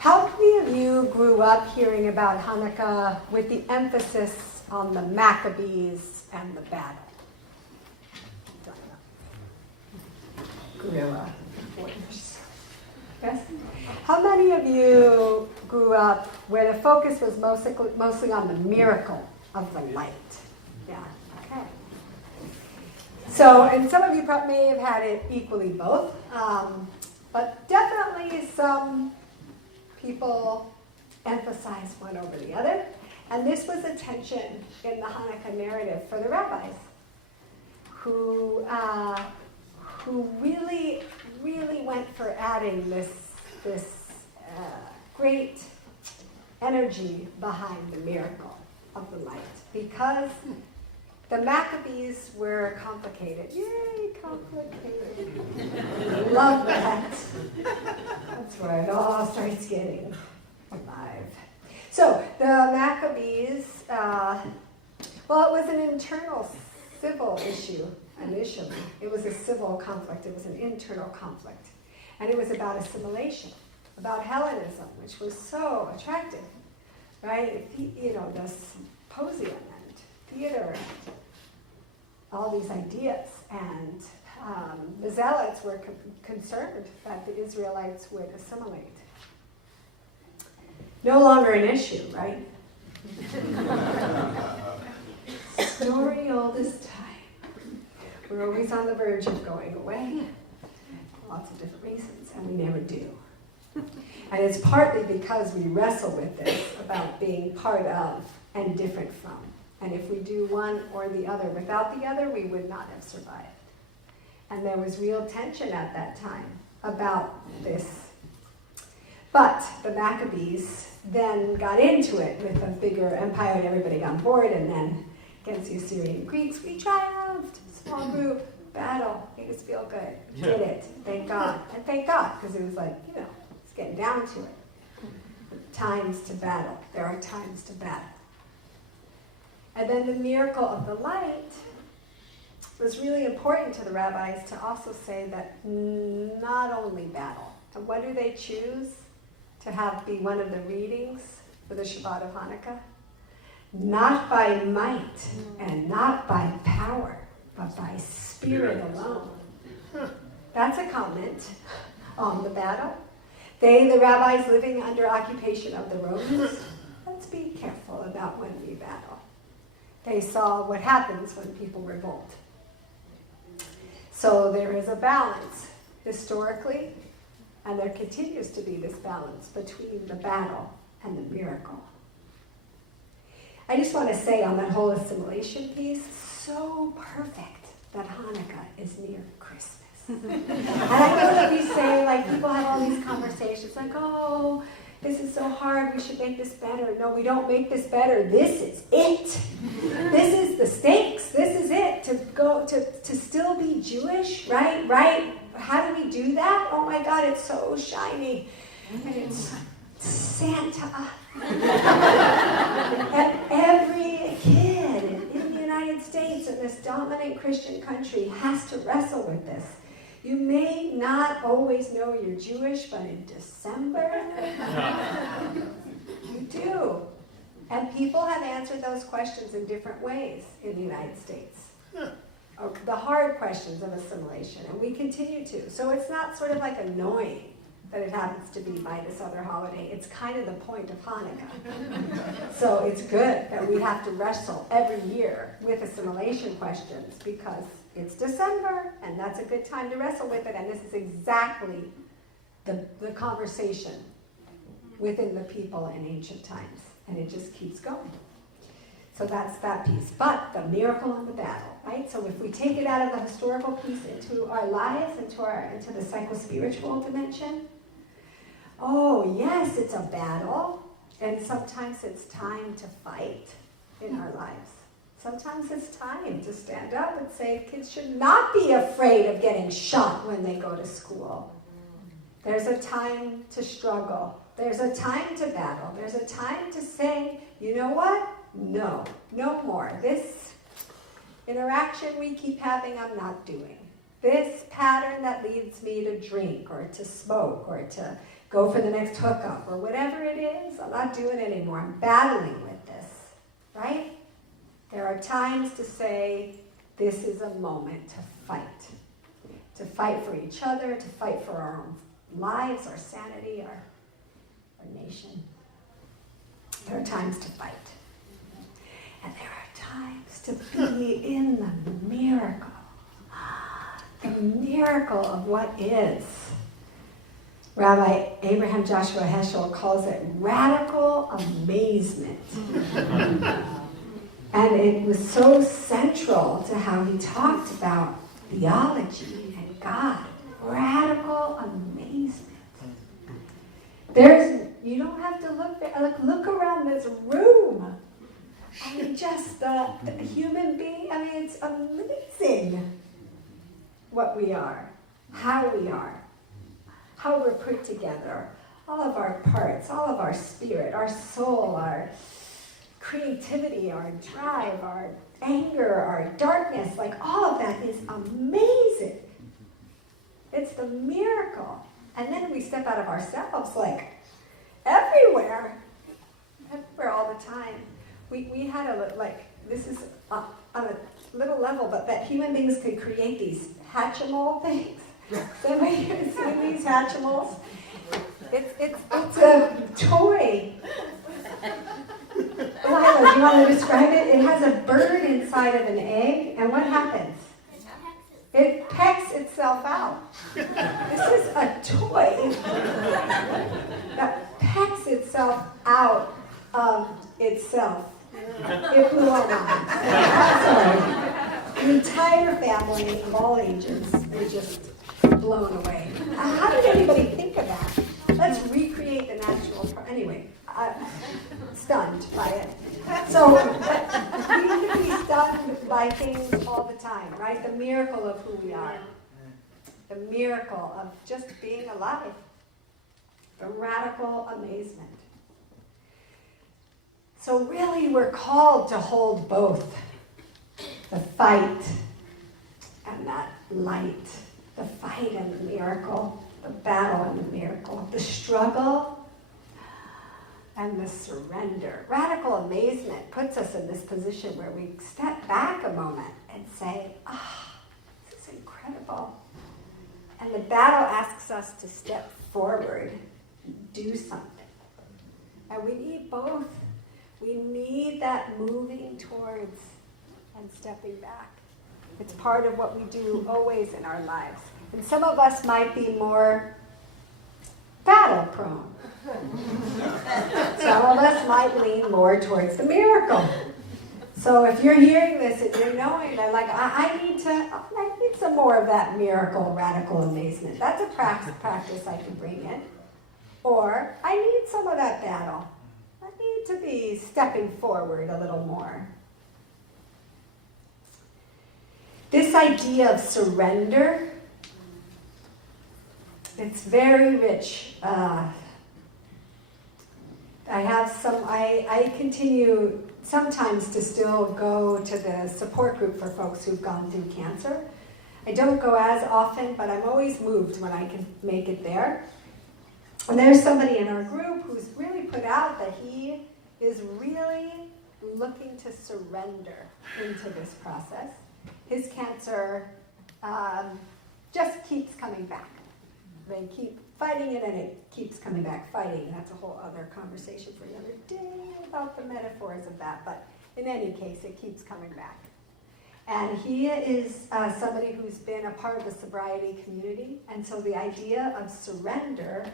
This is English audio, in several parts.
How many of you grew up hearing about Hanukkah with the emphasis on the Maccabees and the battle? Guerrilla warriors. Yes? How many of you grew up where the focus was mostly on the miracle of the light? Yeah, okay. So, and some of you probably may have had it equally both, but definitely some people emphasize one over the other. And this was a tension in the Hanukkah narrative for the rabbis, who really, really went for adding this great energy behind the miracle of the light. Because the Maccabees were complicated. Yay, complicated. Love that. That's where it all starts getting alive. So the Maccabees, well, it was an internal civil issue initially. It was a civil conflict. It was an internal conflict. And it was about assimilation, about Hellenism, which was so attractive, right? You know, the symposium and theater, all these ideas. And the Zealots were concerned that the Israelites would assimilate. No longer an issue, right? Story old as time. We're always on the verge of going away. Lots of different reasons, and we never do. And it's partly because we wrestle with this about being part of and different from. And if we do one or the other without the other, we would not have survived. And there was real tension at that time about this. But the Maccabees then got into it with a bigger empire and everybody got on board, and then against the Assyrian Greeks, we triumphed. Small group, battle, made us feel good. Did it. Thank God. And thank God, because it was like, you know, it's getting down to it. Times to battle. There are times to battle. And then the miracle of the light was really important to the rabbis to also say that not only battle. And what do they choose to have be one of the readings for the Shabbat of Hanukkah? Not by might and not by power, but by spirit alone. That's a comment on the battle. They, the rabbis living under occupation of the Romans, let's be careful about when we battle. They saw what happens when people revolt. So there is a balance historically, and there continues to be this balance between the battle and the miracle. I just want to say on that whole assimilation piece, so perfect that Hanukkah is near Christmas. And I know that we say, like, people have all these conversations, like, oh, this is so hard, we should make this better. No, we don't make this better. This is it. This is the stakes. This is it. To still be Jewish, right? Right? How do we do that? Oh my God, it's so shiny. And it's Santa. And every kid in the United States, in this dominant Christian country, has to wrestle with this. You may not always know you're Jewish, but in December, you do. And people have answered those questions in different ways in the United States. The hard questions of assimilation, and we continue to. So it's not sort of like annoying that it happens to be by this other holiday. It's kind of the point of Hanukkah. So it's good that we have to wrestle every year with assimilation questions because it's December, and that's a good time to wrestle with it, and this is exactly the conversation within the people in ancient times, and it just keeps going. So that's that piece. But the miracle and the battle, right? So if we take it out of the historical piece into our lives, into the psycho-spiritual dimension, oh yes, it's a battle, and sometimes it's time to fight in our lives. Sometimes it's time to stand up and say kids should not be afraid of getting shot when they go to school. There's a time to struggle. There's a time to battle. There's a time to say, you know what? No more. This interaction we keep having, I'm not doing. This pattern that leads me to drink or to smoke or to go for the next hookup, or whatever it is. I'm not doing it anymore. I'm battling with this, right? There are times to say, this is a moment to fight. To fight for each other, to fight for our own lives, our sanity, our nation. There are times to fight. And there are times to be in the miracle. The miracle of what is. Rabbi Abraham Joshua Heschel calls it radical amazement. And it was so central to how he talked about theology and God. Radical amazement. You don't have to look there. Look around this room. I mean, just the human being. I mean, it's amazing what we are, how we are, how we're put together, all of our parts, all of our spirit, our soul, our creativity, our drive, our anger, our darkness, like all of that is amazing. It's the miracle. And then we step out of ourselves, like everywhere all the time. We had this is on a little level, but that human beings could create these Hatchimal things. Somebody has seen these Hatchimals? It's a toy. Lila, do you want to describe it? It has a bird inside of an egg, and what happens? It pecks itself out. This is a toy that pecks itself out of itself. It blew our minds. Sorry. The entire family of all ages were just blown away. How did anybody think of that? Let's recreate the natural. Anyway, stunned by it. So we can be stunned by things all the time, right? The miracle of who we are. The miracle of just being alive. The radical amazement. So really we're called to hold both. The fight and that light. The fight and the miracle. The battle and the miracle. The struggle and the surrender. Radical amazement puts us in this position where we step back a moment and say, this is incredible. And the battle asks us to step forward and do something. And we need both. We need that moving towards and stepping back. It's part of what we do always in our lives. And some of us might be more battle prone. Some of us might lean more towards the miracle. So if you're hearing this and you're knowing that, like, I need some more of that miracle, radical amazement. That's a practice I can bring in. Or I need some of that battle. I need to be stepping forward a little more. This idea of surrender, it's very rich. I continue sometimes to still go to the support group for folks who've gone through cancer. I don't go as often, but I'm always moved when I can make it there. And there's somebody in our group who's really put out that he is really looking to surrender into this process. His cancer just keeps coming back. They keep fighting it and it keeps coming back, fighting. That's a whole other conversation for another day about the metaphors of that. But in any case, it keeps coming back. And he is somebody who's been a part of the sobriety community. And so the idea of surrender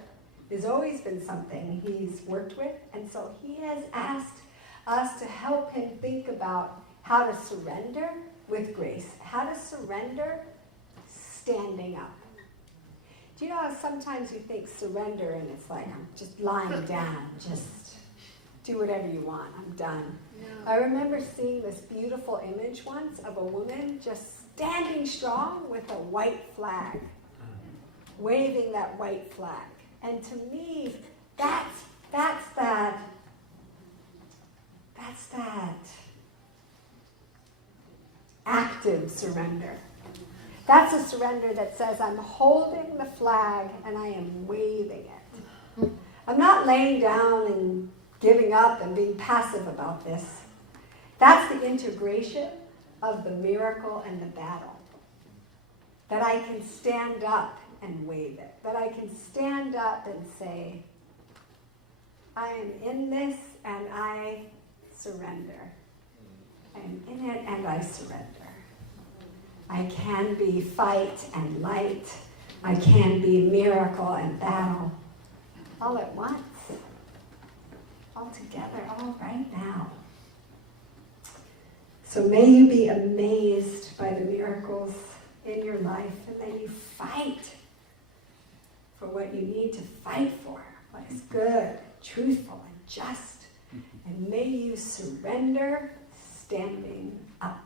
has always been something he's worked with. And so he has asked us to help him think about how to surrender with grace, how to surrender standing up. Do you know how sometimes you think surrender and it's like, I'm just lying down, just do whatever you want, I'm done. No. I remember seeing this beautiful image once of a woman just standing strong with a white flag, waving that white flag. And to me, that's that active surrender. That's a surrender that says I'm holding the flag and I am waving it. I'm not laying down and giving up and being passive about this. That's the integration of the miracle and the battle. That I can stand up and wave it. That I can stand up and say, I am in this and I surrender. I am in it and I surrender. I can be fight and light. I can be miracle and battle. All at once. All together, all right now. So may you be amazed by the miracles in your life, and may you fight for what you need to fight for, what is good, truthful, and just. And may you surrender standing up.